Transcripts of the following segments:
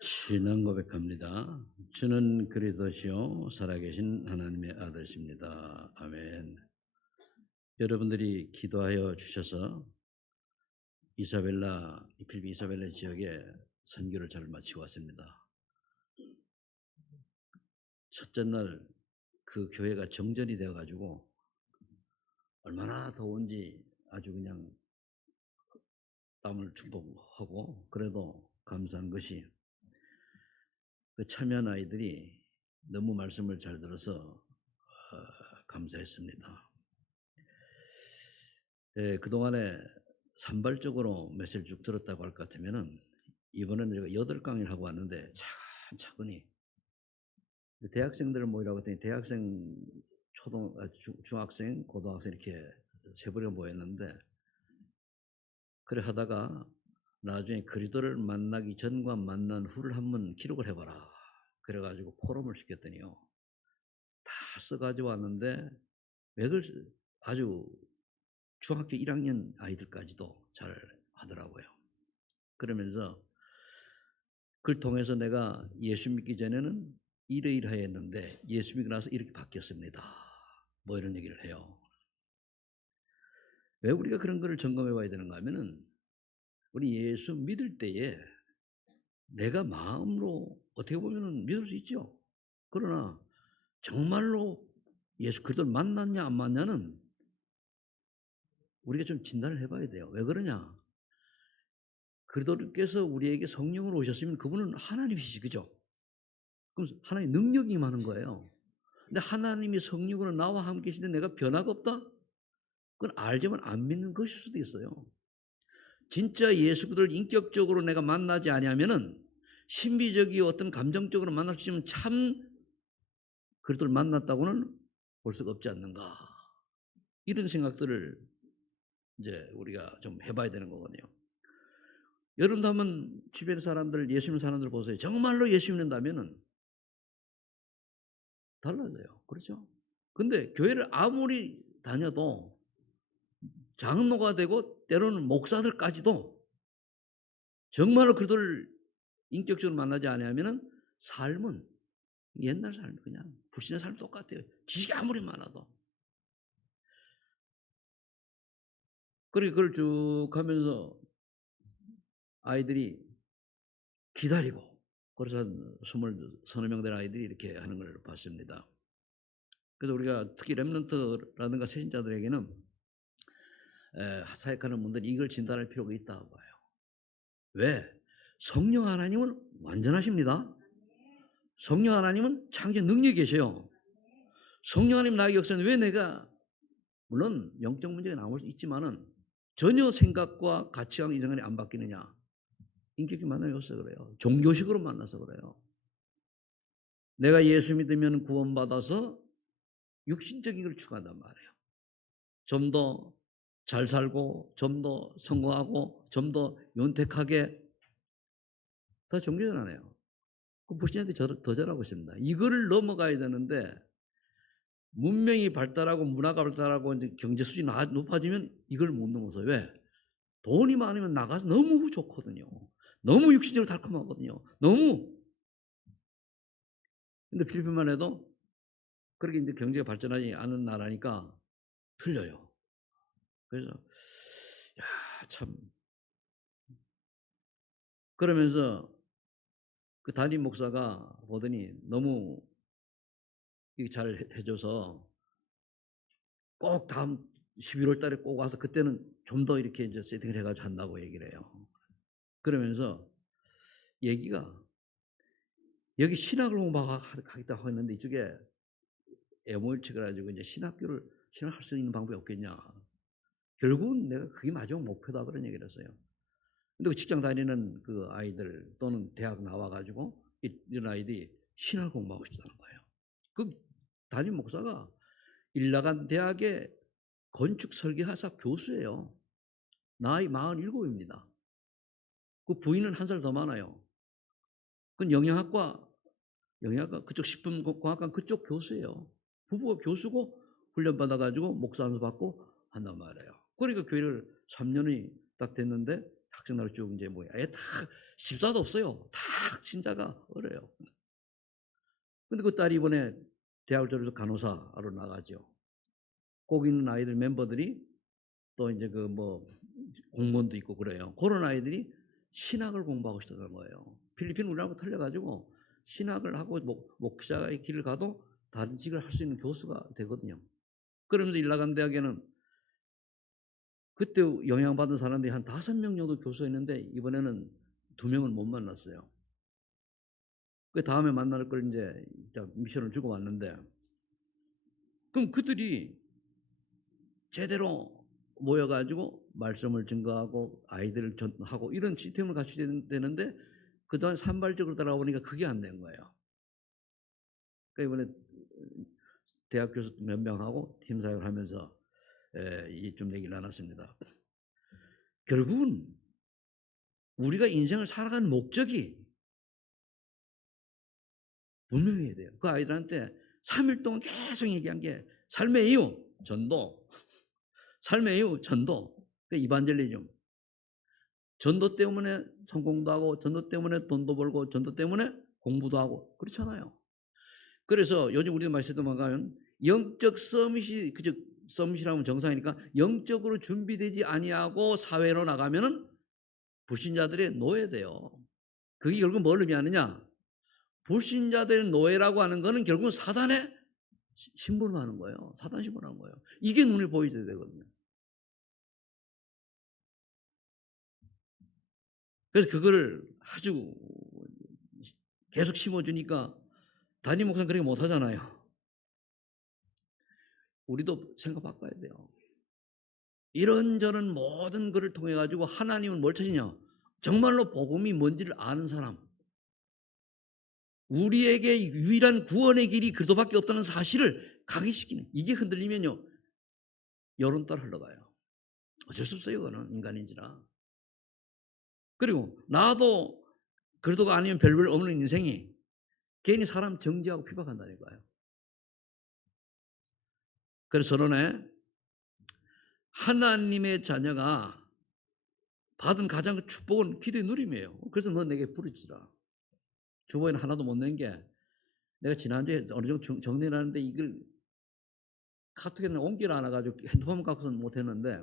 신앙 고백합니다. 주는 그리스도시요 살아계신 하나님의 아들이십니다. 아멘. 여러분들이 기도하여 주셔서 필리핀 이사벨라 지역에 선교를 잘 마치고 왔습니다. 첫째 날 그 교회가 정전이 되어 가지고 얼마나 더운지 아주 그냥 땀을 춤벅하고, 그래도 감사한 것이 그 참여한 아이들이 너무 말씀을 잘 들어서 감사했습니다. 그동안에 산발적으로 메시지를 쭉 들었다고 할 것 같으면은 이번에는 제가 8강의를 하고 왔는데 차근히 대학생들을 모이라고 했더니 대학생, 중학생, 고등학생 이렇게 세 부류가 모였는데, 그래 하다가 나중에 그리스도를 만나기 전과 만난 후를 한번 기록을 해봐라. 그래가지고 포럼을 시켰더니요, 다 써가지고 왔는데 맥을 아주 중학교 1학년 아이들까지도 잘 하더라고요. 그러면서 그걸 통해서 내가 예수 믿기 전에는 이러이러했는데 예수 믿고 나서 이렇게 바뀌었습니다. 뭐 이런 얘기를 해요. 왜 우리가 그런 거를 점검해 봐야 되는가 하면은, 우리 예수 믿을 때에 내가 마음으로 어떻게 보면은 믿을 수 있죠. 그러나 정말로 예수 그리스도를 만났냐 안 만났냐는 우리가 좀 진단을 해봐야 돼요. 왜 그러냐? 그리스도께서 우리에게 성령으로 오셨으면 그분은 하나님이시지, 그죠? 그럼 하나님 능력이 임하는 거예요. 근데 하나님이 성령으로 나와 함께 계신데 내가 변화가 없다? 그건 알지만 안 믿는 것일 수도 있어요. 진짜 예수 그리스도를 인격적으로 내가 만나지 아니하면은, 신비적이고 어떤 감정적으로 만날 수 있으면 참 그리스도를 만났다고는 볼 수가 없지 않는가. 이런 생각들을 이제 우리가 좀 해봐야 되는 거거든요. 여러분도 한번 주변 사람들, 예수 믿는 사람들 보세요. 정말로 예수 믿는다면은 달라져요. 그렇죠? 근데 교회를 아무리 다녀도 장로가 되고 때로는 목사들까지도 정말로 그들을 인격적으로 만나지 않으면은 삶은 옛날 삶, 그냥 불신의 삶 똑같아요. 지식이 아무리 많아도. 그리고 그걸 쭉 하면서 아이들이 기다리고, 그래서 한 20, 명 된 아이들이 이렇게 하는 걸 봤습니다. 그래서 우리가 특히 렘넌트라든가 세신자들에게는 사역하는 분들이 이걸 진단할 필요가 있다고 봐요. 왜? 성령 하나님은 완전하십니다. 성령 하나님은 창조 능력이 계셔요. 성령 하나님 나에게 역사는 왜 내가, 물론 영적 문제가 나올 수 있지만은 전혀 생각과 가치관 이상이 안 바뀌느냐? 인격이 만남이 없어서 그래요. 종교식으로 만나서 그래요. 내가 예수 믿으면 구원받아서 육신적인 걸 추구한단 말이에요. 좀 더 잘 살고, 좀 더 성공하고, 좀 더 윤택하게, 다 종교전하네요. 그 불신한테 더 잘하고 있습니다. 이거를 넘어가야 되는데, 문명이 발달하고 문화가 발달하고 이제 경제 수준이 높아지면 이걸 못 넘어서. 왜? 돈이 많으면 나가서 너무 좋거든요. 너무 육신적으로 달콤하거든요. 너무. 근데 필리핀만 해도 그렇게 이제 경제가 발전하지 않은 나라니까 틀려요. 그래서 참, 그러면서 그 담임 목사가 보더니 너무 잘 해줘서 꼭 다음 11월 달에 꼭 와서 그때는 좀 더 이렇게 이제 세팅을 해가지고 한다고 얘기를 해요. 그러면서 얘기가, 여기 신학을 공부하겠다고 했는데 이쪽에 애모를 쳐가지고 이제 신학할 수 있는 방법이 없겠냐. 결국은 내가 그게 마지막 목표다 그런 얘기를 했어요. 근데 그 직장 다니는 그 아이들 또는 대학 나와가지고 이런 아이들이 신학을 공부하고 싶다는 거예요. 그 담임 목사가 일 나간 대학의 건축 설계학사 교수예요. 나이 47입니다. 그 부인은 한 살 더 많아요. 그건 영양학과 그쪽 식품공학과 그쪽 교수예요. 부부가 교수고 훈련 받아가지고 목사 하면서 받고 한단 말이에요. 그러니까 교회를 3년이 딱 됐는데 학생들 쭉 이제 뭐야, 다 집사도 없어요. 다 신자가 어려요. 근데 그 딸이 이번에 대학을 졸업해서 간호사로 나가죠. 거기 있는 아이들 멤버들이 또 이제 그 뭐 공무원도 있고 그래요. 그런 아이들이 신학을 공부하고 싶다는 거예요. 필리핀 우리하고 틀려가지고 신학을 하고 목자의 길을 가도 다른 직을 할 수 있는 교수가 되거든요. 그러면서 일나간 대학에는 그때 영향받은 사람들이 한 5명 정도 교수가 있는데 이번에는 2명을 못 만났어요. 그 다음에 만날 걸 이제 미션을 주고 왔는데, 그럼 그들이 제대로 모여가지고 말씀을 증거하고 아이들을 전하고 이런 시스템을 갖춰야 되는데 그동안 산발적으로 따라오니까 그게 안 된 거예요. 그러니까 이번에 대학 교수 몇 명하고 팀 사역을 하면서 좀 얘기를 나눴습니다. 결국은 우리가 인생을 살아가는 목적이 분명해야 돼요. 그 아이들한테 3일 동안 계속 얘기한 게 삶의 이유, 전도. 삶의 이유, 전도. 이반젤리즘. 전도 때문에 성공도 하고 전도 때문에 돈도 벌고 전도 때문에 공부도 하고 그렇잖아요. 그래서 요즘 우리가 말씀도 가면 영적 서밋이 그저 서밋이라면 정상이니까 영적으로 준비되지 아니하고 사회로 나가면은 불신자들의 노예돼요. 그게 결국 뭘 의미하느냐? 불신자들의 노예라고 하는 거는 결국은 사단의 심부름하는 거예요. 사단 심부름하는 거예요. 이게 눈에 보여야 되거든요. 그래서 그거를 아주 계속 심어주니까 담임 목사는 그렇게 못하잖아요. 우리도 생각 바꿔야 돼요. 이런저런 모든 것을 통해 가지고 하나님은 뭘 찾으냐? 정말로 복음이 뭔지를 아는 사람. 우리에게 유일한 구원의 길이 그도밖에 없다는 사실을 각인시키는, 이게 흔들리면요 여론 따라 흘러가요. 어쩔 수 없어요. 그거는 인간인지라. 그리고 나도 그리도가 아니면 별별 없는 인생이 괜히 사람 정지하고 피박한다니까요. 그래서 서론에 하나님의 자녀가 받은 가장 큰 축복은 기도의 누림이에요. 그래서 너 내게 부르짖으라. 주보에는 하나도 못 낸 게, 내가 지난주에 어느 정도 정리를 하는데 이걸 카톡에 옮기를 안 와가지고 핸드폰 갖고서는 못했는데,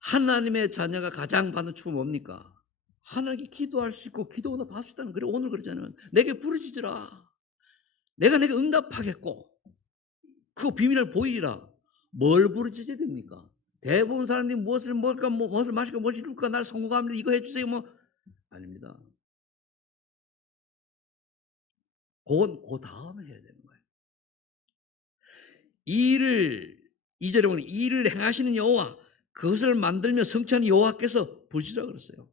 하나님의 자녀가 가장 받는 축복은 뭡니까? 하나님께 기도할 수 있고 기도보다 받을 수 있다는. 그래 오늘 그러잖아요. 내게 부르짖으라. 내가 내게 응답하겠고 그 비밀을 보이리라. 뭘 부르짖어야 됩니까? 대부분 사람들이 무엇을 먹을까, 무엇을 마실까, 무엇을 입을까, 날 성공합니다, 이거 해주세요, 뭐 아닙니다. 그건 그 다음에 해야 되는 거예요. 이를 2절에 보면 이를 행하시는 여호와, 그것을 만들며 성취하는 여호와께서 부르짖으라 그랬어요.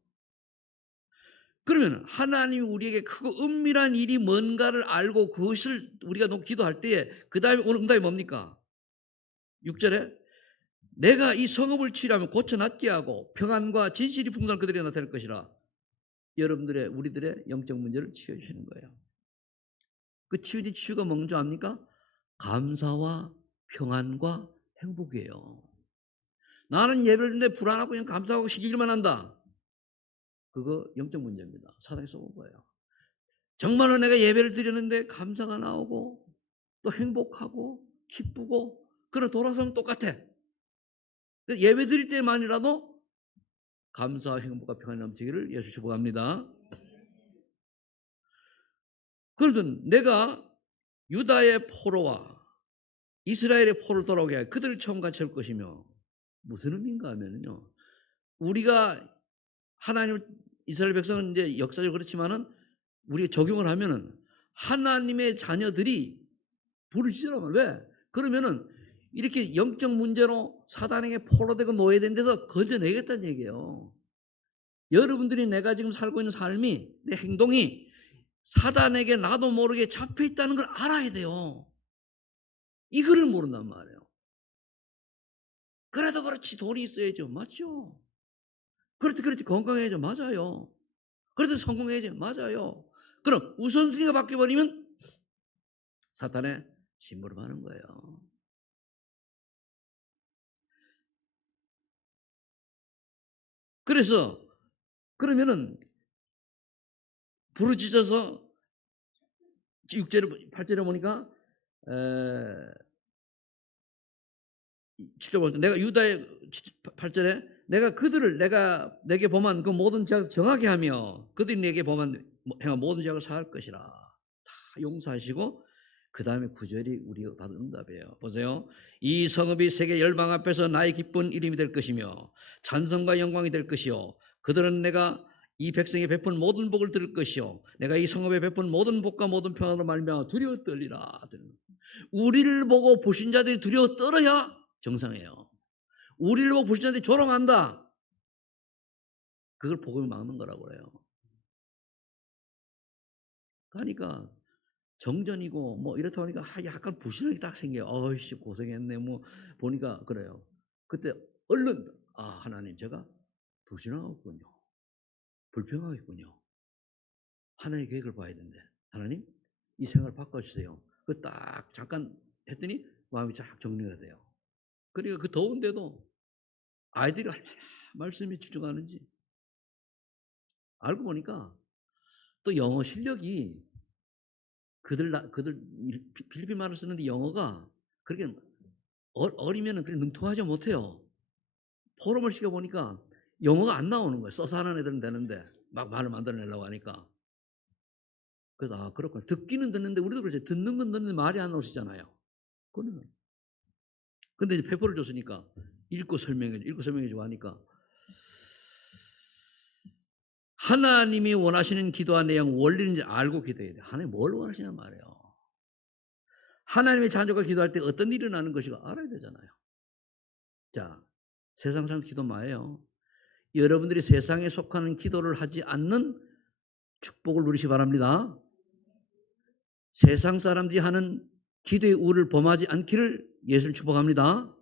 그러면 하나님이 우리에게 크고 은밀한 일이 뭔가를 알고 그것을 우리가 기도할 때에 그 다음에 오는 응답이 뭡니까? 6절에 내가 이 성읍을 치유하면 고쳐낫게 하고 평안과 진실이 풍성한 그들이 나타날 것이라. 여러분들의 우리들의 영적 문제를 치유해 주시는 거예요. 그 치유진 치유가 뭔지 압니까? 감사와 평안과 행복이에요. 나는 예배를 드는데 불안하고 그냥 감사하고 시기질만 한다. 그거 영적 문제입니다. 사단이 쏘은 거예요. 정말로 내가 예배를 드렸는데 감사가 나오고 또 행복하고 기쁘고, 그런 돌아서면 똑같아. 예배 드릴 때만이라도 감사와 행복과 평안이 넘치기를 예수 축복합니다. 그래서 내가 유다의 포로와 이스라엘의 포로를 돌아오게 하여 그들을 처음과 채울 것이며, 무슨 의미인가 하면요, 우리가 하나님, 이스라엘 백성은 이제 역사적으로 그렇지만은 우리가 적용을 하면은 하나님의 자녀들이 부르짖으라면, 왜? 그러면은 이렇게 영적 문제로 사단에게 포로되고 노예된 데서 건져내겠다는 얘기예요. 여러분들이 내가 지금 살고 있는 삶이, 내 행동이 사단에게 나도 모르게 잡혀 있다는 걸 알아야 돼요. 이거를 모른단 말이에요. 그래도 그렇지 돈이 있어야죠. 맞죠? 그렇지 건강해야죠. 맞아요. 그래도 성공해야죠. 맞아요. 그럼 우선순위가 바뀌어버리면 사탄의 심부름하는 거예요. 그래서 그러면은 부르짖어서 6절에 8절에 보니까 7절 보니까 내가 유다의 8절에 내가 그들을 내가 내게 범한 그 모든 죄악을 정하게 하며 그들이 내게 범한 행한 모든 죄악을 사할 것이라. 다 용서하시고 그 다음에 9절이 우리가 받은 응답이에요. 보세요. 이 성읍이 세계 열방 앞에서 나의 기쁜 이름이 될 것이며 찬송과 영광이 될 것이요 그들은 내가 이 백성에 베푼 모든 복을 들을 것이요 내가 이 성읍에 베푼 모든 복과 모든 평안으로 말미암아 두려워 떨리라. 우리를 보고 보신 자들이 두려워 떨어야 정상이에요. 우리를 보고 보신 자들이 조롱한다. 그걸 복음을 막는 거라고 그래요. 그러니까 정전이고 뭐 이렇다 보니까 약간 불신이 딱 생겨요. 어이씨 고생했네 뭐 보니까 그래요. 그때 얼른 하나님 제가 불신하겠군요. 불평하겠군요. 하나님의 계획을 봐야 되는데 하나님 이 생각을 바꿔주세요. 그 딱 잠깐 했더니 마음이 쫙 정리가 돼요. 그러니까 그 더운데도 아이들이 얼마나 말씀에 집중하는지 알고 보니까 또 영어 실력이 그들 필리핀 말을 쓰는데 영어가 그렇게 어리면은 그렇게 능통하지 못해요. 포럼을 시켜보니까 영어가 안 나오는 거예요. 써서 하는 애들은 되는데 막 말을 만들어내려고 하니까. 그래서 그렇구나. 듣기는 듣는데 우리도 그렇죠. 듣는 건 듣는데 말이 안 나오시잖아요. 그거는. 근데 이제 페퍼를 줬으니까 읽고 설명해주고 하니까 하나님이 원하시는 기도와 내용 원리인지 알고 기도해야 돼요. 하나님 뭘 원하시냐 말이에요. 하나님의 자녀가 기도할 때 어떤 일이 일어나는 것인가 알아야 되잖아요. 자, 세상 사람 기도 뭐예요? 여러분들이 세상에 속하는 기도를 하지 않는 축복을 누리시 바랍니다. 세상 사람들이 하는 기도의 우를 범하지 않기를 예수를 축복합니다.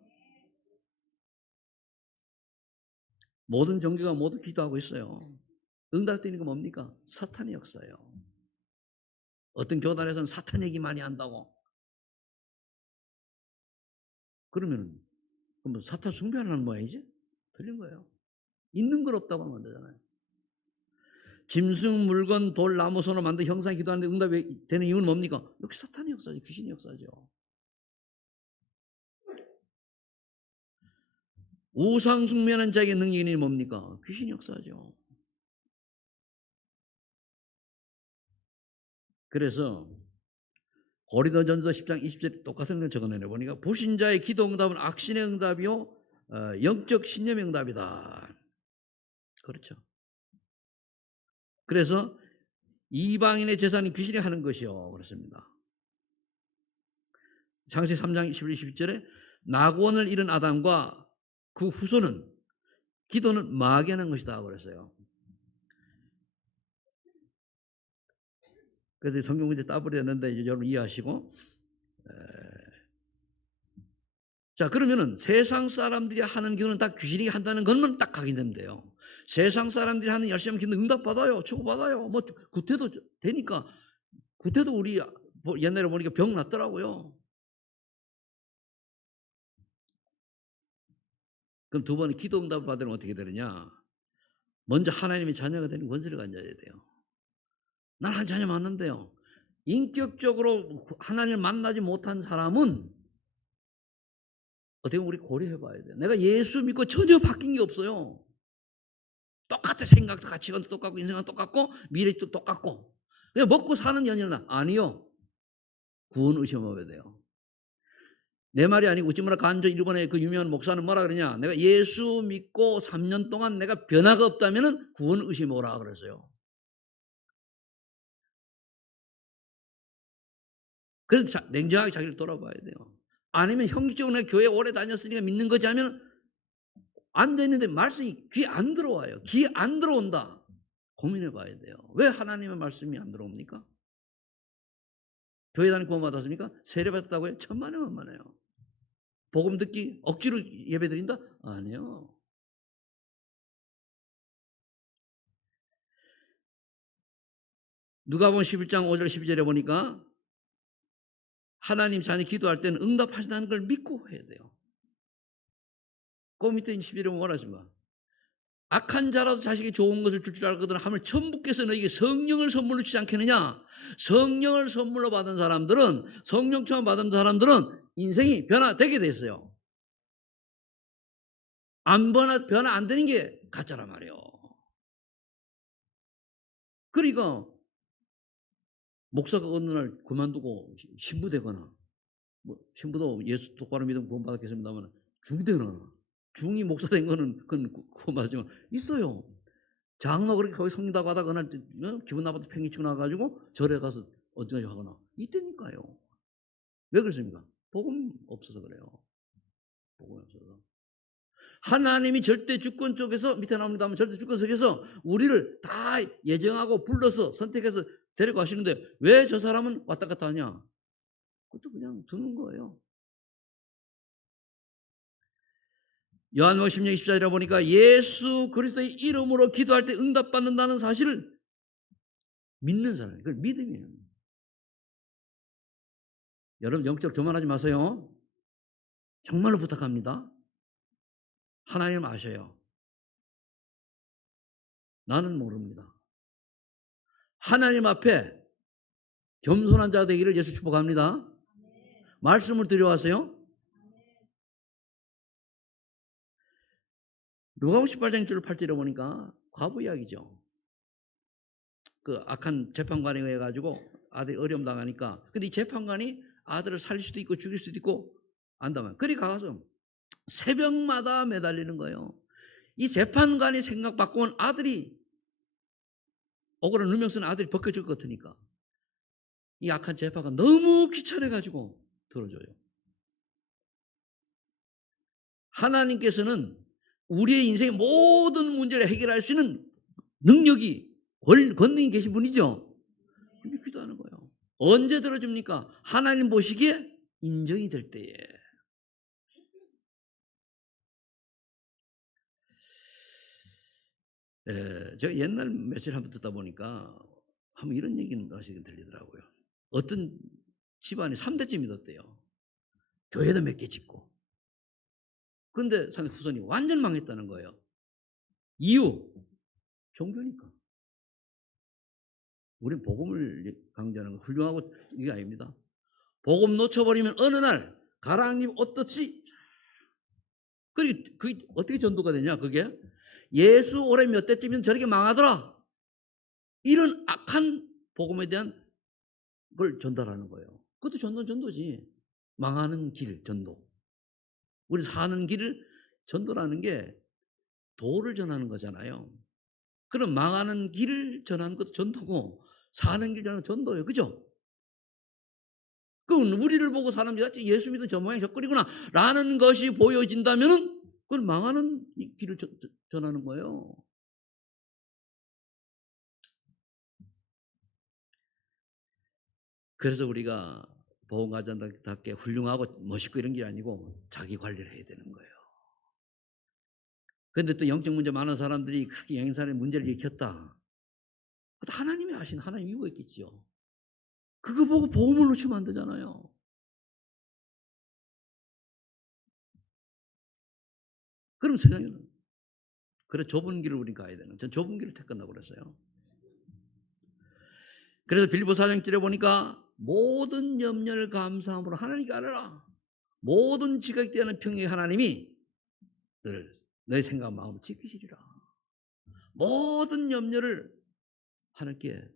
모든 종교가 모두 기도하고 있어요. 응답되는 건 뭡니까? 사탄의 역사예요. 어떤 교단에서는 사탄 얘기 많이 한다고. 그러면 사탄 숭배하는 모양이지? 틀린 거예요. 있는 건 없다고 하면 안 되잖아요. 짐승, 물건, 돌, 나무, 손으로 만든 형상 기도하는데 응답이 되는 이유는 뭡니까? 역시 사탄의 역사죠. 귀신의 역사죠. 우상 숭배하는 자에게 능력이 뭡니까? 귀신의 역사죠. 그래서 고린도전서 10장 20절 똑같은 걸 적어내려 보니까 불신자의 기도 응답은 악신의 응답이요 영적 신념의 응답이다. 그렇죠. 그래서 이방인의 재산이 귀신이 하는 것이요 그렇습니다. 창세기 3장 11, 12절에 낙원을 잃은 아담과 그 후손은 기도는 마귀 하는 것이다 그랬어요. 그래서 성경 문제 따버렸는데 이제 여러분 이해하시고 자 그러면은 세상 사람들이 하는 기도는 다 귀신이 한다는 것만 딱 각인되면 돼요. 세상 사람들이 하는 열심히 기도 응답받아요. 축복받아요. 뭐 구태도 되니까 구태도 우리 옛날에 보니까 병 났더라고요. 그럼 두 번에 기도 응답을 받으면 어떻게 되느냐? 먼저 하나님의 자녀가 되는 권세를 가져야 돼요. 난 한 자녀 맞는데요. 인격적으로 하나님을 만나지 못한 사람은 어떻게 보면 우리 고려해 봐야 돼요. 내가 예수 믿고 전혀 바뀐 게 없어요. 똑같아. 생각도 가치관도 똑같고 인생은 똑같고 미래도 똑같고 그냥 먹고 사는 연연은 아니요. 구원 의심해야 돼요. 내 말이 아니고 우찌무라 간조 일본의 그 유명한 목사는 뭐라 그러냐. 내가 예수 믿고 3년 동안 내가 변화가 없다면 구원 의심해오라 그랬어요. 그래서 냉정하게 자기를 돌아봐야 돼요. 아니면 형식적으로 내가 교회 오래 다녔으니까 믿는 거지 하면 안 되는데 말씀이 귀에 안 들어와요. 귀에 안 들어온다. 고민해 봐야 돼요. 왜 하나님의 말씀이 안 들어옵니까? 교회 다니고 구원 받았습니까? 세례 받았다고요? 천만에 만만해요. 복음 듣기 억지로 예배 드린다? 아니요. 누가복음 11장 5절 12절에 보니까 하나님 자녀 기도할 때는 응답하신다는 걸 믿고 해야 돼요. 그 밑에 11절에 뭐라 하십니까? 악한 자라도 자식이 좋은 것을 줄 알거든 하면 천부께서 너에게 성령을 선물로 주지 않겠느냐. 성령을 선물로 받은 사람들은, 성령 충만 받은 사람들은 인생이 변화되게 돼 있어요. 변화 안 되는 게 가짜란 말이에요. 그러니까 목사가 어느 날 그만두고 신부 되거나, 뭐 신부도 예수 똑바로 믿으면 구원 받았겠습니다만 중되나, 중이 목사 된 거는 그건 구원 받지만 있어요. 장로 그렇게 거기 성린다고 하다가 그날 기분 나빠서 팽이치고 나가지고 절에 가서 어디까지 하거나 이때니까요. 왜 그렇습니까? 복음 없어서 그래요. 복음 없어서. 하나님이 절대 주권 쪽에서, 밑에 나옵니다만 절대 주권 속에서 우리를 다 예정하고 불러서 선택해서 데리고 가시는데 왜 저 사람은 왔다 갔다 하냐? 그것도 그냥 두는 거예요. 요한복음 10장 24절에 보니까 예수 그리스도의 이름으로 기도할 때 응답받는다는 사실을 믿는 사람이에요. 그걸 믿음이에요. 여러분 영적 교만하지 마세요. 정말로 부탁합니다. 하나님 아셔요. 나는 모릅니다. 하나님 앞에 겸손한 자 되기를 예수 축복합니다. 말씀을 드려왔어요. 누가복음 18장 1절 8절에 보니까 과부 이야기죠. 그 악한 재판관에 의해 가지고 아들이 어려움 당하니까, 근데 이 재판관이 아들을 살릴 수도 있고 죽일 수도 있고 안다만, 그리 가서 새벽마다 매달리는 거예요. 이 재판관이 생각 바꾸면 아들이, 억울한 누명 쓰는 아들이 벗겨질 것 같으니까 이 악한 재판관 너무 귀찮아 가지고 들어줘요. 하나님께서는 우리의 인생의 모든 문제를 해결할 수 있는 능력이, 권능이 계신 분이죠. 그렇게 기도하는 거예요. 언제 들어줍니까? 하나님 보시기에 인정이 될 때에. 제가 옛날 며칠 한번 듣다 보니까 한번 이런 얘기는 하시긴 들리더라고요. 어떤 집안이 3대째 믿었대요. 교회도 몇 개 짓고. 그런데 상대 후손이 완전 망했다는 거예요. 이유? 종교니까. 우린 복음을 강조하는 건 훌륭하고 이게 아닙니다. 복음 놓쳐버리면 어느 날 가랑잎 어떻지? 그게 어떻게 전도가 되냐? 그게 예수 올해 몇 대쯤이면 저렇게 망하더라. 이런 악한 복음에 대한 걸 전달하는 거예요. 그것도 전도지. 망하는 길 전도. 우리 사는 길을 전도라는 게 도를 전하는 거잖아요. 그럼 망하는 길을 전하는 것도 전도고 사는 길 전하는 전도예요. 그죠? 그럼 우리를 보고 사람들이 예수 믿은 저 모양이 저 꼴이구나 라는 것이 보여진다면은 그건 망하는 길을 전하는 거예요. 그래서 우리가 보험가장답게 훌륭하고 멋있고 이런 게 아니고 자기 관리를 해야 되는 거예요. 그런데 또 영적 문제 많은 사람들이 크게 영생사의 문제를 일으켰다. 하나님이 아신 하나님 이유가 있겠죠. 그거 보고 보험을 놓치면 안 되잖아요. 그럼 세상에는 그래 좁은 길을 우리 가야 되는. 전 좁은 길을 택한다고 그랬어요. 그래서 빌립보 4장 7에 보니까 모든 염려를 감사함으로 하나님께 알아라. 모든 지각되는 평의 하나님이 너의 생각 마음을 지키시리라. 모든 염려를 하나님께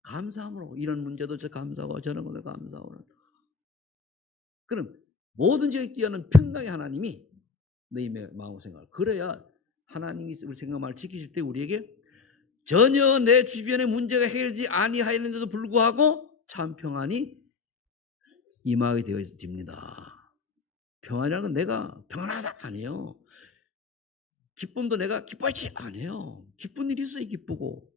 감사함으로, 이런 문제도 저 감사하고 저런 것도 감사하고. 그럼 모든 지각에 뛰어난 평강의 하나님이 너희 마음을 생각을, 그래야 하나님이 우리 생각 마음을 지키실 때 우리에게 전혀 내 주변의 문제가 해결되지 아니하였는데도 불구하고 참 평안이 임하게 되어집니다. 평안이라는 건 내가 평안하다 아니에요. 기쁨도 내가 기뻐하지 아니에요. 기쁜 일이 있어야 기쁘고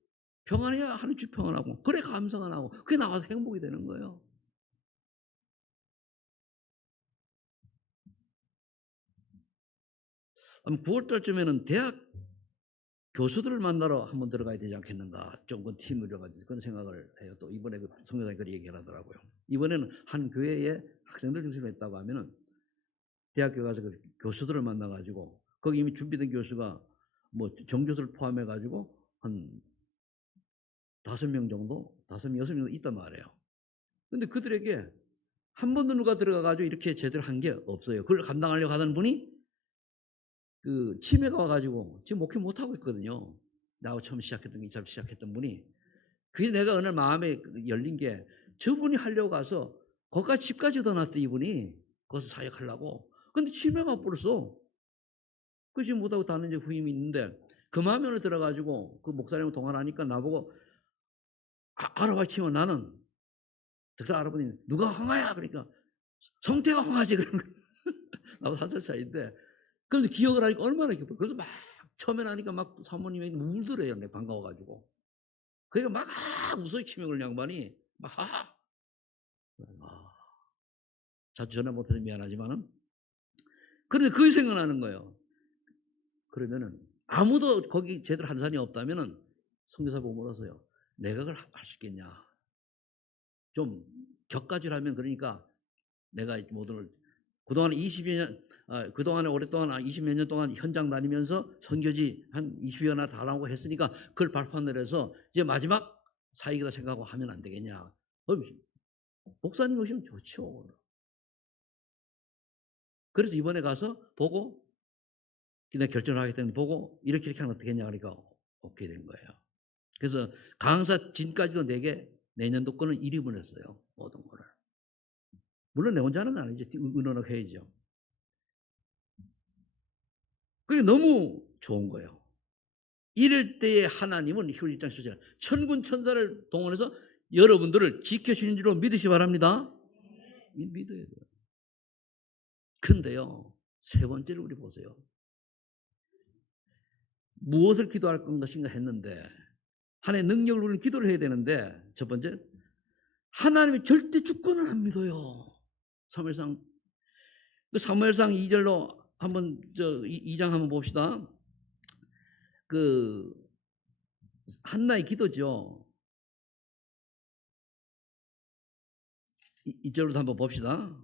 평안해야 하는 주 평안하고, 그래 감사가 나고 그게 나와서 행복이 되는 거예요. 아마 9월달쯤에는 대학 교수들을 만나러 한번 들어가야 되지 않겠는가, 조금 팀을 이뤄가지고 그런 생각을 해요. 또 이번에 그 성교사님 그렇게 얘기를 하더라고요. 이번에는 한 교회에 학생들 중심으로 했다고 하면은 대학교 가서 그 교수들을 만나가지고, 거기 이미 준비된 교수가 뭐 정교수를 포함해 가지고 한 5명 정도, 5명, 6명 있단 말이에요. 근데 그들에게 한 번도 누가 들어가 가지고 이렇게 제대로 한 게 없어요. 그걸 감당하려고 하던 분이 그 치매가 와 가지고 지금 목회 못 하고 있거든요. 나하고 처음 시작했던 게 이처럼 시작했던 분이. 그게 내가 어느 날 마음에 열린 게 저분이 하려고 가서 거기까지 집까지 얻어놨대 이분이. 거기서 사역하려고. 근데 치매가 와버렸어. 그 지금 못하고 다는 이제 후임이 있는데 그 마음에 어느 들어 가지고 그 목사님하고 동화하니까 나보고 알아봐 치면 나는 더 알아보니 누가 황하야 그러니까 성태가 황하지 그런 거. 나보다 1살 차이인데 그래서 기억을 하니까 얼마나 기뻐. 그래서 막 처음에 나니까 막 사모님이 울더래요. 내 반가워가지고. 그러니까 막 웃어요. 치매 걸린 양반이 막 하하. 자주 전화 못해서 미안하지만은 그런데 그게 생각나는 거예요. 그러면은 아무도 거기 제대로 한 사람이 없다면은 성교사 보고 물어서요. 내가 그걸 할 수 있겠냐? 좀 격가지라면 그러니까 내가 모든 걸 그동안 20여 년 그동안에 오랫동안 20몇 년 동안 현장 다니면서 선교지 한 20여나 달하고 했으니까 그걸 발판을 해서 이제 마지막 사역이다 생각하고 하면 안 되겠냐. 목사님 오시면 좋죠. 그래서 이번에 가서 보고 내가 결정을 하기 때문에 보고 이렇게 하면 어떻겠냐 그러니까 오케이 된 거예요. 그래서 강사 진까지도 내게 내년도 거는 1위분 했어요. 모든 거를. 물론 내 혼자는 아니지. 의논을 해야죠. 그게 너무 좋은 거예요. 이럴 때에 하나님은 히브리 1장 17절 천군 천사를 동원해서 여러분들을 지켜주는 줄로 믿으시 바랍니다. 믿어야 돼요. 근데요. 세 번째를 우리 보세요. 무엇을 기도할 것인가 했는데 하나님의 능력을 우리는 기도를 해야 되는데 첫 번째 하나님의 절대 주권을 안 믿어요. 사무엘상 2절로 한번 2장 한번 봅시다. 그 한나의 기도죠. 2절부터 한번 봅시다.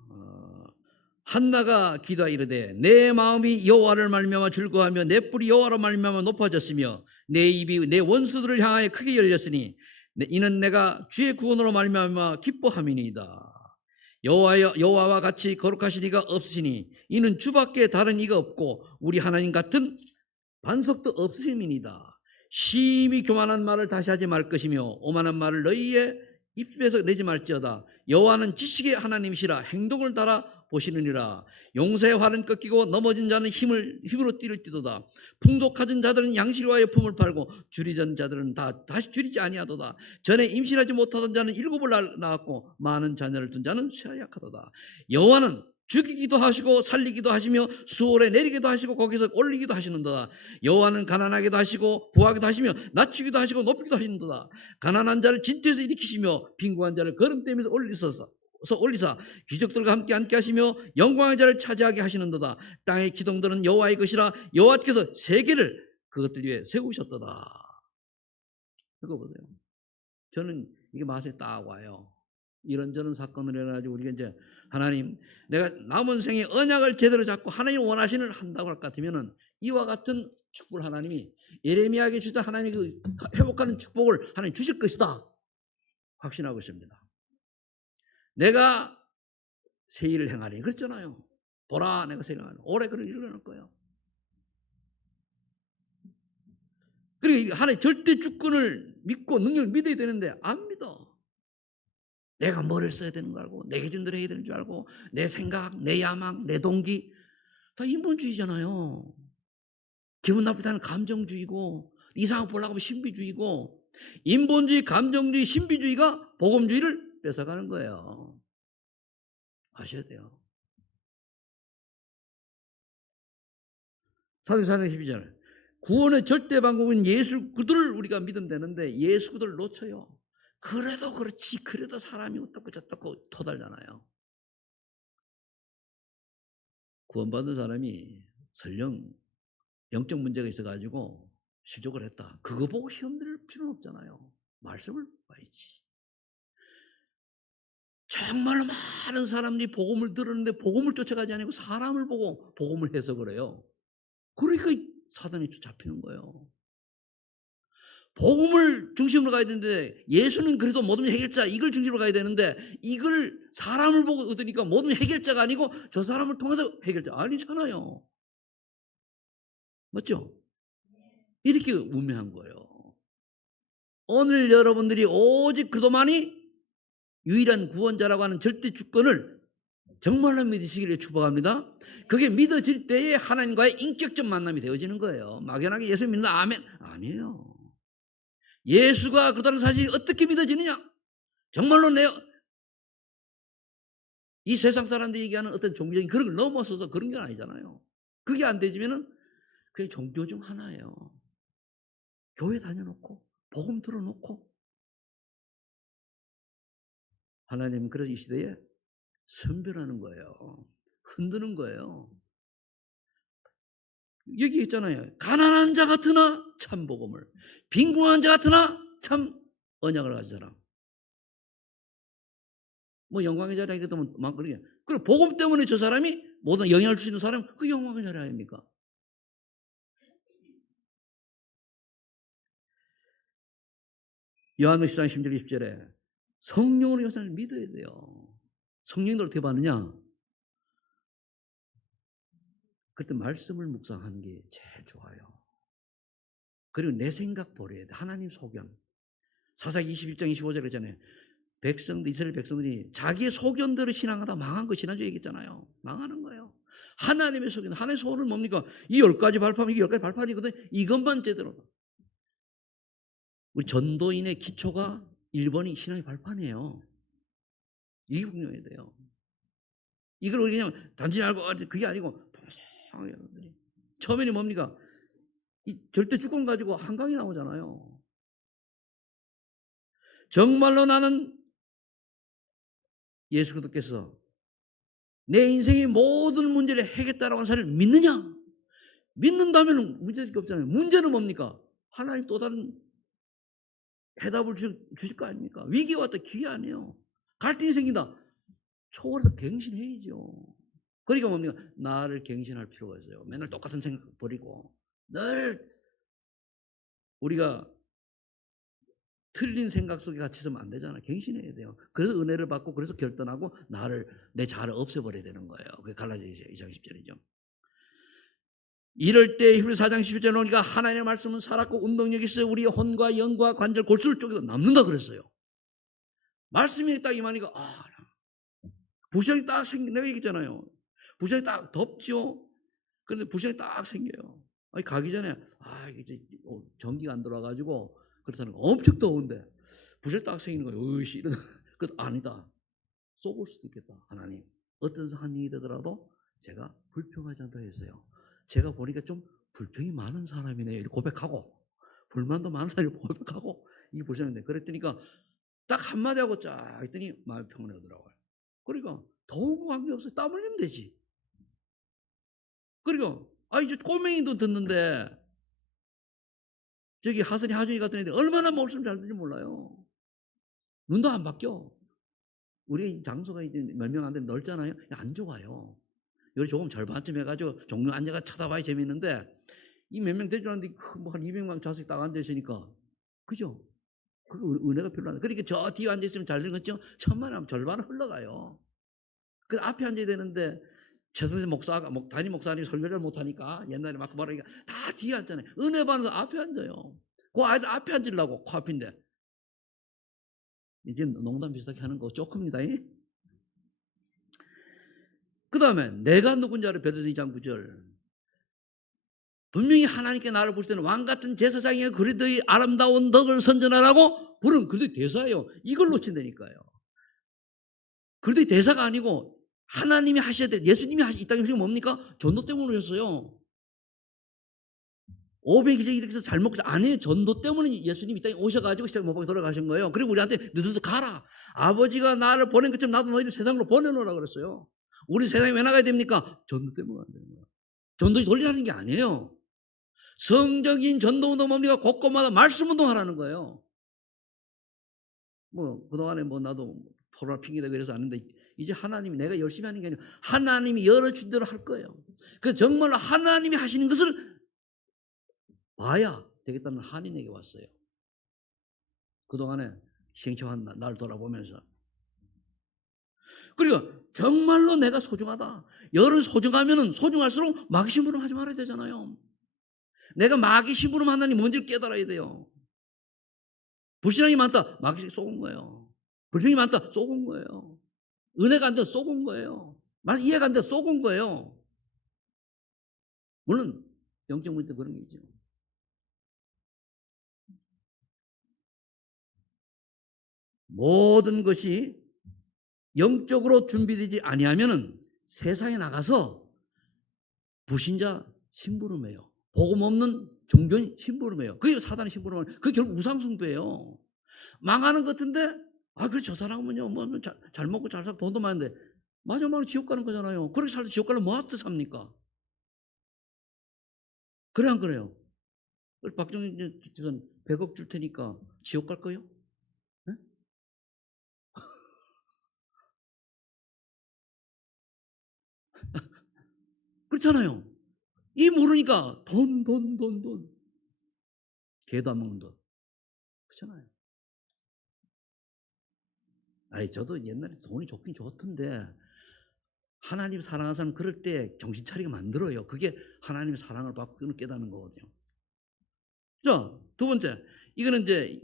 한나가 기도하 이르되 내 마음이 여호와를 말미암아 즐거워하며 내 뿔이 여호와로 말미암아 높아졌으며 내 입이 내 원수들을 향하여 크게 열렸으니 이는 내가 주의 구원으로 말미암아 기뻐함이니이다. 여호와와 같이 거룩하신 이가 없으시니 이는 주밖에 다른 이가 없고 우리 하나님 같은 반석도 없으심이니이다. 심히 교만한 말을 다시 하지 말 것이며 오만한 말을 너희의 입에서 내지 말지어다. 여호와는 지식의 하나님이시라 행동을 따라 보시느니라. 용사의 활은 꺾이고 넘어진 자는 힘으로 띠를 띠도다. 풍족하던 자들은 양식을 품을 팔고 줄이던 자들은 다시 줄이지 아니하도다. 전에 임신하지 못하던 자는 7을 낳았고 많은 자녀를 둔 자는 쇠약하도다. 여호와는 죽이기도 하시고 살리기도 하시며 수월에 내리기도 하시고 거기서 올리기도 하시는도다. 여호와는 가난하게도 하시고 부하기도 하시며 낮추기도 하시고 높이기도 하시는도다. 가난한 자를 진토에서 일으키시며 빈곤한 자를 거름댐에서 올리사 귀족들과 함께 앉게 하시며 영광의 자를 차지하게 하시는도다. 땅의 기둥들은 여호와의 것이라 여호와께서 세계를 그것들 위해 세우셨도다. 이거 보세요. 저는 이게 맛에 딱 와요. 이런저런 사건을 일어나가지고 우리가 이제 하나님 내가 남은 생에 언약을 제대로 잡고 하나님 원하시는 한다고 할 것 같으면은 이와 같은 축복을 하나님이 예레미야에게 주던 하나님의 그 회복하는 축복을 하나님 주실 것이다 확신하고 있습니다. 내가 새 일을 행하리 그랬잖아요. 보라 내가 새 일을 행하리. 올해 그런 일을 일어날 거예요. 그리고 하나님 절대 주권을 믿고 능력을 믿어야 되는데 안 믿어. 내가 뭐를 써야 되는 거 알고 내 기준대로 해야 되는 줄 알고 내 생각, 내 야망, 내 동기 다 인본주의잖아요. 기분 나쁘다는 감정주의고 이상한 보려고 하면 신비주의고 인본주의, 감정주의, 신비주의가 복음주의를 뺏어가는 거예요. 아셔야 돼요. 사도행전 12절 구원의 절대 방법은 예수 그들을 우리가 믿으면 되는데 예수 그들을 놓쳐요. 그래도 그렇지 그래도 사람이 어떻고 저떻고 토달잖아요. 구원받은 사람이 설령 영적 문제가 있어가지고 실족을 했다. 그거 보고 시험 들을 필요는 없잖아요. 말씀을 봐야지. 정말 많은 사람들이 복음을 들었는데 복음을 쫓아가지 않고 사람을 보고 복음을 해석을 해요. 그러니까 사단이 잡히는 거예요. 복음을 중심으로 가야 되는데 예수는 그래도 모든 해결자 이걸 중심으로 가야 되는데 이걸 사람을 보고 얻으니까 모든 해결자가 아니고 저 사람을 통해서 해결자 아니잖아요. 맞죠? 이렇게 우매한 거예요. 오늘 여러분들이 오직 그도만이 유일한 구원자라고 하는 절대 주권을 정말로 믿으시기를 축복합니다. 그게 믿어질 때에 하나님과의 인격적 만남이 되어지는 거예요. 막연하게 예수 믿는다 아멘 아니에요. 예수가 그다는 사실이 어떻게 믿어지느냐? 정말로 이 세상 사람들이 얘기하는 어떤 종교적인 그런 걸 넘어서서 그런 게 아니잖아요. 그게 안 되지면은 그게 종교 중 하나예요. 교회 다녀놓고 복음 들어놓고 하나님은 그래서 이 시대에 선별하는 거예요. 흔드는 거예요. 여기 있잖아요. 가난한 자 같으나 참 복음을, 빈궁한 자 같으나 참 언약을 가진 사람. 뭐 영광의 자리 하게 되면 막 그러게. 그리고 복음 때문에 저 사람이 모든 영향을 줄 수 있는 사람, 그 영광의 자리 아닙니까? 요한복음 10장 10절 20절에 성령으로 여사를 믿어야 돼요. 성령으로 어떻게 받느냐? 그때 말씀을 묵상하는 게 제일 좋아요. 그리고 내 생각 버려야 돼. 하나님 소견. 사사기 21장 25절에 있잖아요. 이스라엘 백성들이 자기의 소견대로 신앙하다 망한 거 지난주에 얘기했잖아요. 망하는 거예요. 하나님의 소견. 하나님의 소원은 뭡니까? 이 10가지 발판이면 이 10가지 발판이거든. 이것만 제대로. 우리 전도인의 기초가 1번이 신앙의 발판이에요. 이게 분명해야 돼요. 이걸 그냥 단순히 알고 그게 아니고 여러분들이 처음에는 뭡니까? 이 절대 주권 가지고 한강이 나오잖아요. 정말로 나는 예수 그리스도께서 내 인생의 모든 문제를 해결했다라고 하는 사실을 믿느냐? 믿는다면 문제가 없잖아요. 문제는 뭡니까? 하나님 또 다른 해답을 주실 거 아닙니까? 위기가 왔다 기회 아니에요. 갈등이 생긴다. 초월해서 갱신해야죠. 그러니까 뭡니까? 나를 갱신할 필요가 있어요. 맨날 똑같은 생각 버리고 늘 우리가 틀린 생각 속에 같이 있으면 안 되잖아. 갱신해야 돼요. 그래서 은혜를 받고 그래서 결단하고 내 자아를 없애버려야 되는 거예요. 그게 갈라디아서 2장 10절이죠. 이럴 때 히브리서 4장 11절에 보니까 하나님의 말씀은 살았고 운동력이 있어 우리의 혼과 영과 관절 골수를 쪼개서 남는다 그랬어요. 말씀이 딱 임하니까 부시장이 딱 내가 얘기했잖아요. 부시장이 딱 덥죠. 그런데 부시장이 딱 생겨요. 아니 가기 전에 이제 전기가 안 들어와가지고 그렇다는 거 엄청 더운데 부시장이 딱 생기는 거예요. 으이씨 이러다 그래도 아니다. 쏘을 수도 있겠다. 하나님 어떤 한일이 되더라도 제가 불평하지 않다 했어요. 제가 보니까 좀 불평이 많은 사람이네요. 이렇게 고백하고 불만도 많은 사람이 고백하고 이게 불쌍한데 그랬더니까 딱 한마디 하고 쫙 했더니 마음이 평온해더라고요. 그러니까 더운 거 관계없어요. 땀 흘리면 되지. 그러니까 이제 꼬맹이도 듣는데 저기 하선이 하준이 같은 애들 얼마나 말씀 잘 듣는지 몰라요. 눈도 안 바뀌어. 우리 장소가 이제 몇 명 안 되는 넓잖아요. 안 좋아요. 여기 조금 절반쯤 해가지고 종료 앉아가 쳐다봐야 재밌는데 이 몇 명 되지 않는데 뭐 한 200명 좌석이 딱 앉아 있으니까 그죠? 그 은혜가 필요하다. 그러니까 저 뒤에 앉아 있으면 잘 되는 거죠. 천만 하면 절반은 흘러가요. 그 앞에 앉아야 되는데 최선생 목사가 담임 목사님 설교를 못하니까 옛날에 막 말하니까 다 뒤에 앉잖아요. 은혜 받아서 앞에 앉아요. 그 아이들 앞에 앉으려고 코앞인데 이제 농담 비슷하게 하는 거 조금입니다. 그 다음에 내가 누군지 알아. 베드로 2장 9절. 분명히 하나님께 나를 부를 때는 왕같은 제사장의 그리스도의 아름다운 덕을 선전하라고 부른 그리스도의 대사예요. 이걸 놓친다니까요. 그리스도의 대사가 아니고 하나님이 하셔야 될 예수님이 이 땅에 오신 게 뭡니까? 전도 때문에 오셨어요. 500 기적 이렇게 해서 잘 먹고 아니 전도 때문에 예수님이 이 땅에 오셔가지고 십자가 못 박혀 돌아가신 거예요. 그리고 우리한테 너희들도 가라. 아버지가 나를 보낸 것처럼 나도 너희를 세상으로 보내놓으라 그랬어요. 우리 세상에 왜 나가야 됩니까? 전도 때문에 안 되는 거예요. 전도 돌리라는 게 아니에요. 성적인 전도운동 뭡니까? 곳곳마다 말씀운동 하라는 거예요. 뭐 그동안에 뭐 나도 코로나 핑계대고 이래서 아는데 이제 하나님이 내가 열심히 하는 게 아니라 하나님이 열어준 대로 할 거예요. 그 정말로 하나님이 하시는 것을 봐야 되겠다는 한인에게 왔어요. 그동안에 시행착오한 날 돌아보면서. 그러니까 정말로 내가 소중하다. 여를 소중하면은 소중할수록 마귀 심부름 하지 말아야 되잖아요. 내가 마귀 심부름 한다는 게 뭔지를 깨달아야 돼요. 불신앙이 많다. 마귀 쏘은 거예요. 불평이 많다. 쏘은 거예요. 은혜가 안 돼. 쏘은 거예요. 이해가 안 돼. 쏘은 거예요. 물론 영적 문제 그런 게 있죠. 모든 것이 영적으로 준비되지 아니하면은 세상에 나가서 불신자 심부름해요. 복음 없는 종교인 심부름해요. 그게 사단의 심부름은 그게 결국 우상숭배예요. 망하는 것 같은데 그래 저 사람은요 잘 먹고 잘 살고 돈도 많은데 마지막으로 지옥 가는 거잖아요. 그렇게 살다 지옥 가려면 뭐 하듯 삽니까? 그래 안 그래요? 박정희 지금 100억 줄 테니까 지옥 갈 거예요? 네? 그렇잖아요. 이 모르니까 돈. 개도 안 먹는 돈. 그렇잖아요. 저도 옛날에 돈이 좋긴 좋던데 하나님 사랑하는 사람 그럴 때 정신 차리게 만들어요. 그게 하나님의 사랑을 받고 깨닫는 거거든요. 자, 두 번째. 이거는 이제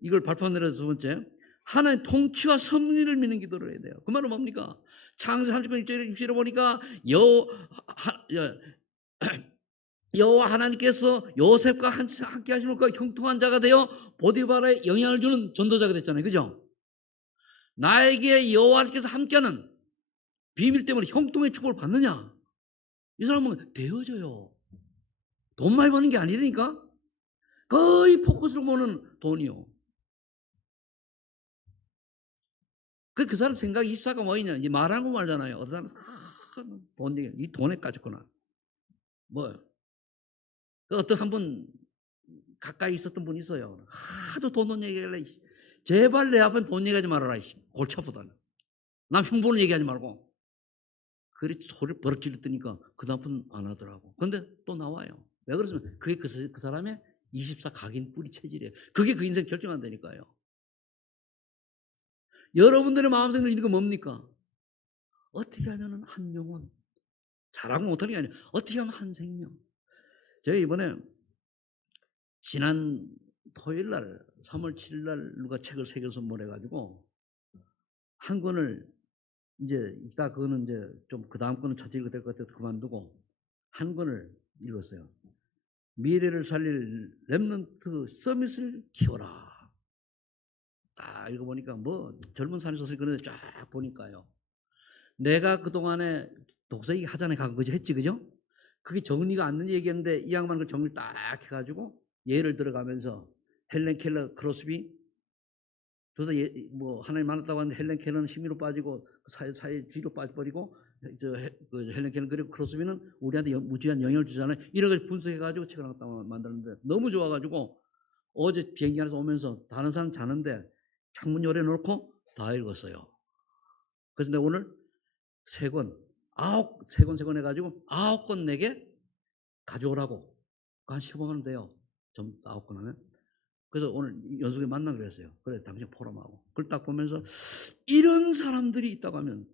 이걸 발표한 대로 두 번째. 하나님 통치와 섭리를 믿는 기도를 해야 돼요. 그 말은 뭡니까? 창세 30편 1절에 보니까 여호와 하나님께서 요셉과 함께 하시는 형통한 자가 되어 보디발에 영향을 주는 전도자가 됐잖아요. 그죠? 나에게 여호와께서 함께하는 비밀 때문에 형통의 축복을 받느냐? 이 사람은 되어져요. 돈 많이 버는 게 아니라니까? 거의 포커스로 보는 돈이요. 그 사람 생각이 24가 뭐있냐? 이제 말하는 거 말잖아요. 어떤 사람은 돈 얘기, 이 돈에 까졌구나. 어떤 한 분 가까이 있었던 분이 있어요. 하도 돈 얘기하길래 제발 내 앞엔 돈 얘기하지 말아라. 골치 아프다는. 남 흉보는 얘기하지 말고. 그래 소리를 버럭 질렀더니까 그 다음은 안 하더라고. 그런데 또 나와요. 왜 그러냐면 그게 그 사람의 24 각인 뿌리 체질이에요. 그게 그 인생 결정한다니까요. 여러분들의 마음속에 있는 건 뭡니까? 어떻게 하면 한 영혼, 잘하고 못하는 게 아니에요. 어떻게 하면 한 생명. 제가 이번에 지난 토요일 날 3월 7일 날 누가 책을 새겨 선물해가지고 한 권을 이제 이따 그거는 이제 좀 그 다음 거는 처지가 될 것 같아서 그만두고 한 권을 읽었어요. 미래를 살릴 렘넌트 서밋을 키워라. 딱 읽어보니까 젊은 사람이 소설 그런데 쫙 보니까요. 내가 그동안에 독서 얘기 하잖아요. 가끔씩 했지, 그죠? 그게 정리가 안 되는 얘기였는데 이 양반 그 정리를 딱 해가지고 예를 들어가면서 헬렌 켈러 크로스비 둘 다 하나님 만났다고 하는데 헬렌 켈러는 심리로 빠지고 사회 주의로 빠져버리고 그 헬렌 켈러 그리고 크로스비는 우리한테 무지한 영향을 주잖아요. 이런 걸 분석해가지고 책을 하나 만들었는데 너무 좋아가지고 어제 비행기 안에서 오면서 다른 사람 자는데 창문 열어 놓고 다 읽었어요. 그래서 내가 오늘 세 권 해가지고 9권 내게 가져오라고. 한 15만 원 돼요. 좀 9권 하면. 그래서 오늘 연숙이 만나 그랬어요. 그래, 당신 포럼하고. 그걸 딱 보면서 이런 사람들이 있다고 하면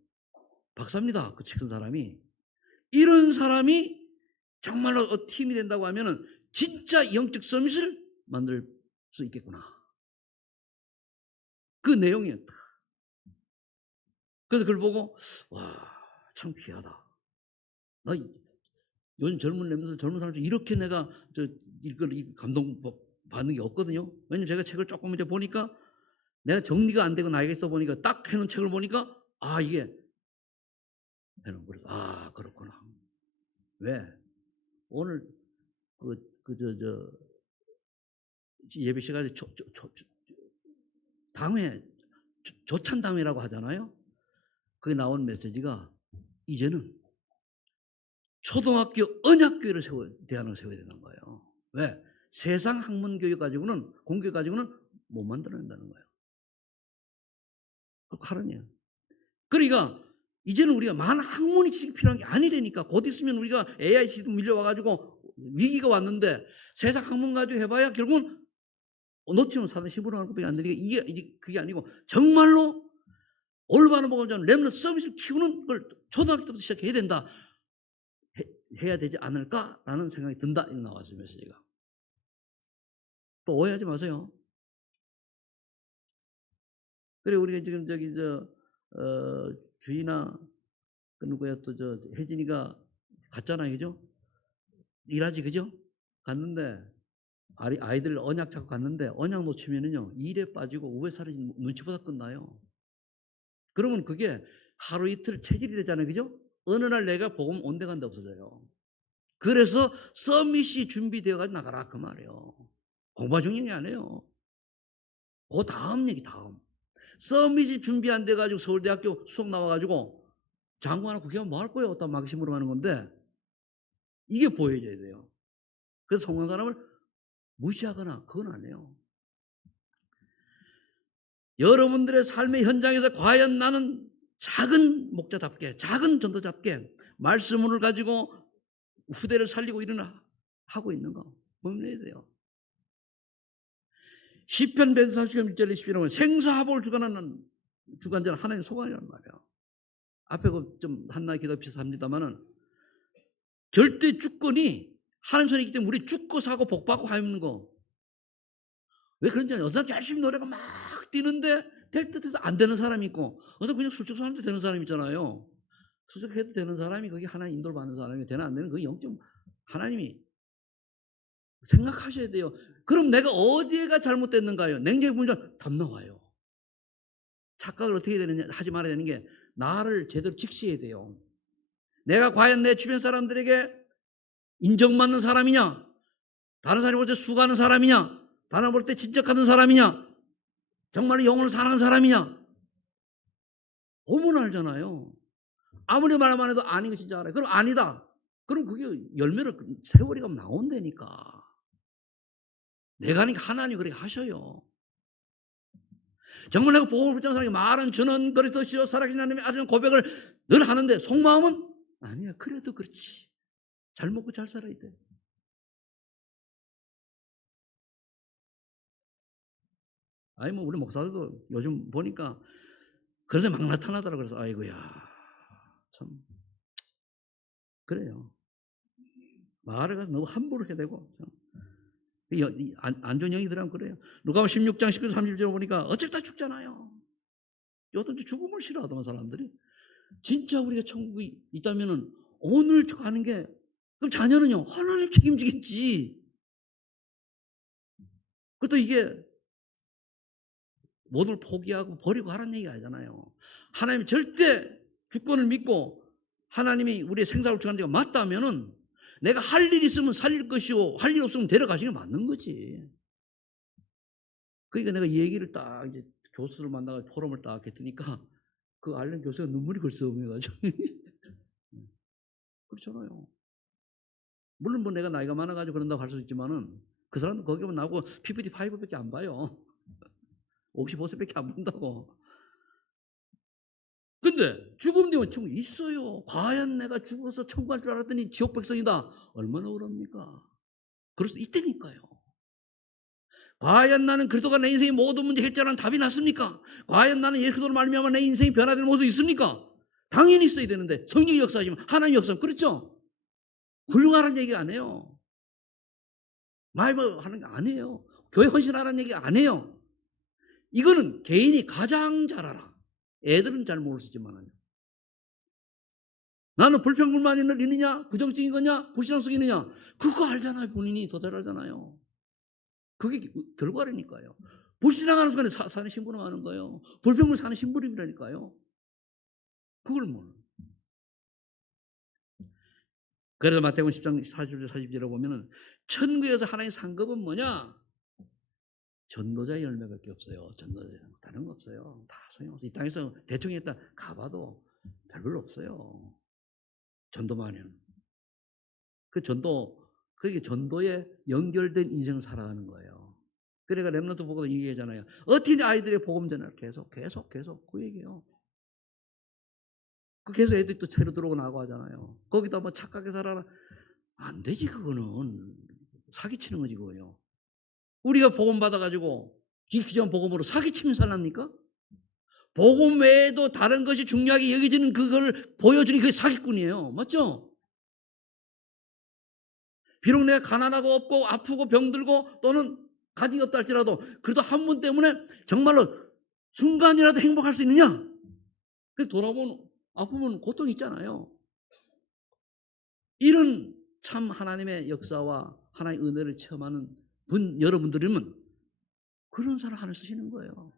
박사입니다. 그 책 쓴 사람이. 이런 사람이 정말로 팀이 된다고 하면은 진짜 영적 서밋을 만들 수 있겠구나. 그 내용이에요. 그래서 그걸 보고 참 귀하다. 나 요즘 젊은 사람들 이렇게 내가 이걸 감동 받는 게 없거든요. 왜냐면 제가 책을 조금 이제 보니까 내가 정리가 안 되고 나에게 써 보니까 딱 해놓은 책을 보니까 이게 해놓은 거죠. 그렇구나. 왜 오늘 예배 시간에 당회 조찬당회라고 하잖아요. 그게 나온 메시지가 이제는 초등학교 언약교회를 대안을 세워야 되는 거예요. 왜? 세상 학문교육 가지고는 공교육 가지고는 못 만들어낸다는 거예요. 그 카른이에요. 그러니까 이제는 우리가 많은 학문이 지식이 필요한 게 아니라니까. 곧 있으면 우리가 AI 시대 밀려와가지고 위기가 왔는데 세상 학문 가지고 해봐야 결국은 놓치면 사는 신부라는 것밖에 안 되니까 이게 그게 아니고 정말로 올바른 복음을 전하는 렘넌트 서비스를 키우는 걸 초등학교 때부터 시작해야 된다. 해야 되지 않을까라는 생각이 든다. 이거 나왔어요. 메시지가. 또 오해하지 마세요. 그래 우리가 지금 저기 주희나 그 누구야 또 혜진이가 갔잖아요, 그죠? 일하지, 그죠? 갔는데 아이들 언약 잡고 갔는데 언약 놓치면은요 일에 빠지고 우회살이 눈치보다 끝나요. 그러면 그게 하루 이틀 체질이 되잖아요, 그죠? 어느 날 내가 복음 온데 간데 없어져요. 그래서 서밋이 준비되어 가지고 나가라 그 말이에요. 공부 중요한 게 아니에요. 그 다음 얘기 다음. 서밋이 준비 안 돼 가지고 서울대학교 수업 나와 가지고 장구 하나 구경하면 뭐 할 거예요? 어떤 막심으로 하는 건데 이게 보여져야 돼요. 그래서 성공한 사람을 무시하거나 그건 아니에요. 여러분들의 삶의 현장에서 과연 나는 작은 목자답게 작은 전도답게 말씀을 가지고 후대를 살리고 하고 있는가 보면 돼요. 시편 140편 1절에 11절에 생사하복을 주관자는 하나님의 소관이란 말이에요. 앞에 좀 한나의 기도 비슷합니다만은 절대 주권이 하나님 손에 있기 때문에 우리 죽고 사고 복 받고 하는 거. 왜 그런지 아요. 어느 사람 열심히 노래가 막 뛰는데 될 듯해도 안 되는 사람이 있고 어느 사람 그냥 술쩍 사는데 되는 사람 있잖아요. 수석해도 되는 사람이 거기 하나님 인도를 받는 사람이 되나 안 되는 그 영점 하나님이 생각하셔야 돼요. 그럼 내가 어디가 잘못됐는가요? 냉정히 보면 답 나와요. 착각을 어떻게 되느냐 하지 말아야 되는 게 나를 제대로 직시해야 돼요. 내가 과연 내 주변 사람들에게 인정받는 사람이냐? 다른 사람이 볼 때 수고하는 사람이냐? 다른 사람이 볼 때 진척하는 사람이냐? 정말로 영혼을 사랑하는 사람이냐? 보면 알잖아요. 아무리 말만 해도 아닌 거 진짜 알아요. 그럼 아니다. 그럼 그게 열매를 세월이가 나온다니까. 내가 하니까 하나님 그렇게 하셔요. 정말 내가 복음을 붙잡은 사람이 말은 저는 그리스도시요 살아계신 하나님의 아들 고백을 늘 하는데 속마음은 아니야. 그래도 그렇지. 잘 먹고 잘 살아야 돼. 아니 뭐 우리 목사들도 요즘 보니까 그래서 막 나타나더라. 그래서 아이고야 참 그래요. 말을 가서 너무 함부로 해야 되고 안 좋은 영이 들어가면 그래요. 누가복음 16장 19, 30절 보니까 어차피 다 죽잖아요. 어떤 죽음을 싫어하던 사람들이 진짜 우리가 천국이 있다면은 오늘 가는 게 그럼 자녀는요 하나님 책임지겠지. 그것도 이게 모두를 포기하고 버리고 하라는 얘기가 아니잖아요. 하나님이 절대 주권을 믿고 하나님이 우리의 생사를 주관한 데가 맞다면은 내가 할 일 있으면 살릴 것이고 할 일 없으면 데려가시는 게 맞는 거지. 그러니까 내가 이 얘기를 딱 이제 교수를 만나서 포럼을 딱 했더니까 그 알len 교수가 눈물이 글썽해가지고 그렇잖아요. 물론 뭐 내가 나이가 많아가지고 그런다고 할 수 있지만은 그 사람도 거기 오면 나하고 PPT5밖에 안 봐요. 55세밖에 안 본다고. 근데 죽음 되면 천국 있어요. 과연 내가 죽어서 천국 갈 줄 알았더니 지옥 백성이다. 얼마나 억울합니까? 그럴 수 있다니까요. 과연 나는 그리스도가 내 인생의 모든 문제 해결하는 답이 났습니까? 과연 나는 예수 그리스도로 말미암아 내 인생이 변화되는 모습이 있습니까? 당연히 있어야 되는데 성령이 역사하시면 하나님 역사하면 그렇죠? 훌륭하다는 얘기가 아니에요. 마이버 하는 게 아니에요. 교회 헌신하라는 얘기 아니에요. 이거는 개인이 가장 잘 알아. 애들은 잘 모를 수 있지만 나는 불평불만이 있느냐 부정적인 거냐 불신앙성이 있느냐 그거 알잖아요. 본인이 더 잘 알잖아요. 그게 결과라니까요. 불신앙하는 순간에 사는 신부름 하는 거예요. 불평불 사는 신부름이라니까요. 그걸 몰라. 그래서 마태복음 10장 40절 40절에 보면은 천국에서 하나님 상급은 뭐냐? 전도자 열매밖에 없어요. 전도자 다른 거 없어요. 다 소용없어요. 이 땅에서 대통령이 있다 가봐도 별로 없어요. 전도만 하면. 그 전도 그게 전도에 연결된 인생을 살아가는 거예요. 그러니까 렘넌트 보고도 얘기하잖아요. 어떻게 아이들의 복음 전을 계속 그 얘기예요. 그 계속 애들이 또 새로 들어오고 나고 하잖아요. 거기다 뭐 착하게 살아라. 안 되지 그거는. 사기치는 거지 그거요. 우리가 복음 받아가지고 기존 복음으로 사기치면 살랍니까? 복음 외에도 다른 것이 중요하게 여겨지는 그걸 보여주니 그게 사기꾼이에요. 맞죠? 비록 내가 가난하고 없고 아프고 병들고 또는 가진 게 없다 할지라도 그래도 한 분 때문에 정말로 순간이라도 행복할 수 있느냐? 그 돌아보면 아프면 고통이 있잖아요. 이런 참 하나님의 역사와 하나님의 은혜를 체험하는 분 여러분들이면 그런 사람 하늘 쓰시는 거예요.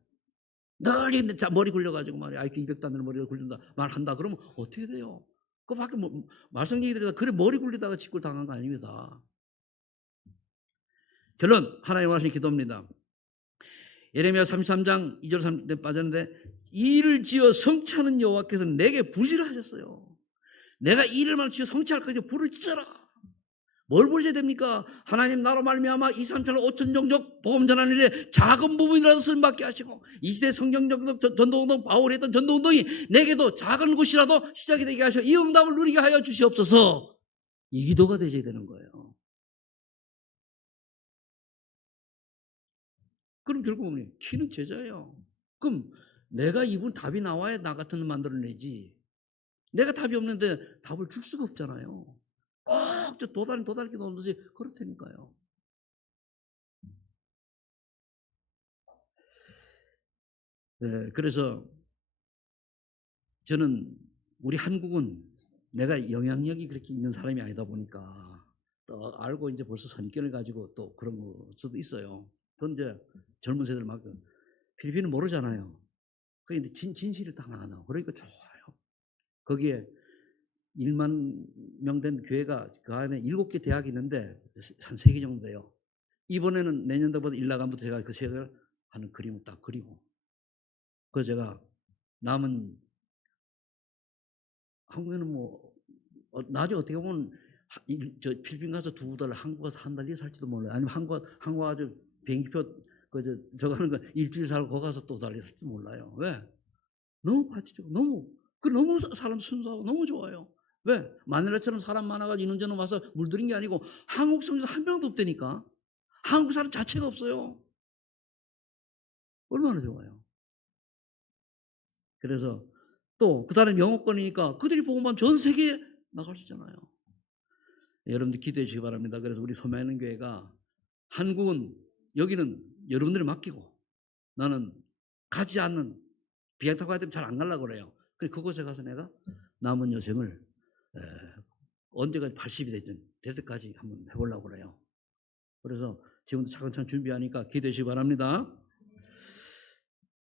늘 머리 굴려가지고 말이야 IQ 200도 안 되는 머리가 굴린다 말한다 그러면 어떻게 돼요? 그 밖에 뭐 말썽 얘기들이다 그래 머리 굴리다가 직구 당한 거 아닙니다. 결론 하나님 원하시는 기도입니다. 예레미야 33장 2절 3절에 빠졌는데 일을 지어 성취하는 여호와께서 내게 부지를 하셨어요. 내가 일을 막 지어 성취할 것이니 불을 지어라. 뭘 부르셔야 됩니까? 하나님 나로 말미암아 2, 3천, 5천 종족 복음 전하는 일에 작은 부분이라도 쓰임받게 하시고 이 시대 성경적 전도운동 바울이 했던 전도운동이 내게도 작은 곳이라도 시작이 되게 하시고 이 응답을 누리게 하여 주시옵소서. 이 기도가 되셔야 되는 거예요. 그럼 결국은 키는 제자예요. 그럼 내가 이분 답이 나와야 나 같은 놈 만들어내지. 내가 답이 없는데 답을 줄 수가 없잖아요. 꼭 저 도다리끼 놓듯이 그렇다니까요. 네, 그래서 저는 우리 한국은 내가 영향력이 그렇게 있는 사람이 아니다 보니까 또 알고 이제 벌써 선견을 가지고 또 그런 거 수도 있어요. 전 이제 젊은 세대를 막 필리핀은 모르잖아요. 그게 진실을 다 나눠. 그러니까 좋아요. 거기에 1만 명 된 교회가 그 안에 7개 대학이 있는데 한 3개 정도 돼요. 이번에는 내년도부터 1나간부터 제가 그 세계를 하는 그림을 딱 그리고 그래서 제가 남은 한국에는 뭐 나중에 어떻게 보면 저 필리핀 가서 2달, 한국 가서 한 달 살지도 몰라요. 아니면 한국 가서 비행기표 저거 하는 거 일주일 살고 거기 가서 또 달리 살지도 몰라요. 왜? 너무 파티죠. 너무 사람 순수하고 너무 좋아요. 왜? 마늘라처럼 사람 많아가지고 이런저런 와서 물들인 게 아니고 한국 성도 한 명도 없다니까. 한국 사람 자체가 없어요. 얼마나 좋아요. 그래서 또 그다음에 영어권이니까 그들이 복음만 전 세계에 나갈 수 있잖아요. 여러분들 기도해 주시기 바랍니다. 그래서 우리 소매하는 교회가 한국은 여기는 여러분들이 맡기고 나는 가지 않는 비행 타고 가야 되면 잘 안 가려고 그래요. 그곳에 가서 내가 남은 여생을 언제까지 80이 되든 될 때까지 한번 해보려고 그래요. 그래서 지금도 차근차근 준비하니까 기도해 주시기 바랍니다.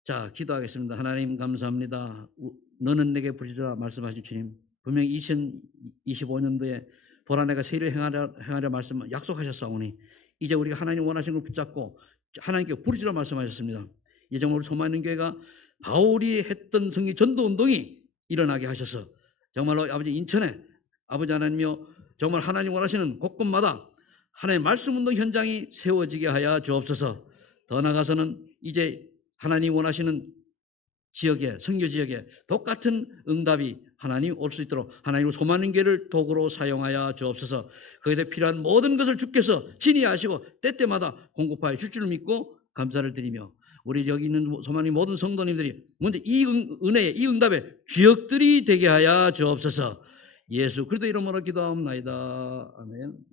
자, 기도하겠습니다. 하나님 감사합니다. 너는 내게 부르짖으라 말씀하신 주님. 분명히 2025년도에 보라 내가 새 일을 행하려 말씀 약속하셨사오니 이제 우리가 하나님 원하신 걸 붙잡고 하나님께 부르짖으라 말씀하셨습니다. 이제 정말 우리 소망있는 교회가 바울이 했던 성리 전도운동이 일어나게 하셔서 정말로 아버지 인천에 아버지 하나님이여 정말 하나님 원하시는 곳곳마다 하나님의 말씀운동 현장이 세워지게 하여 주옵소서. 더 나아가서는 이제 하나님 원하시는 지역에 선교 지역에 똑같은 응답이 하나님 올 수 있도록 하나님을 소망하는 교회를 도구로 사용하여 주옵소서. 거기에 필요한 모든 것을 주께서 친히 하시고 때때마다 공급하여 줄 줄 믿고 감사를 드리며 우리 여기 있는 소망하는 모든 성도님들이 먼저 이 은혜의 이 응답의 주역들이 되게 하여 주옵소서. 예수 그리스도 이름으로 기도하옵나이다. 아멘.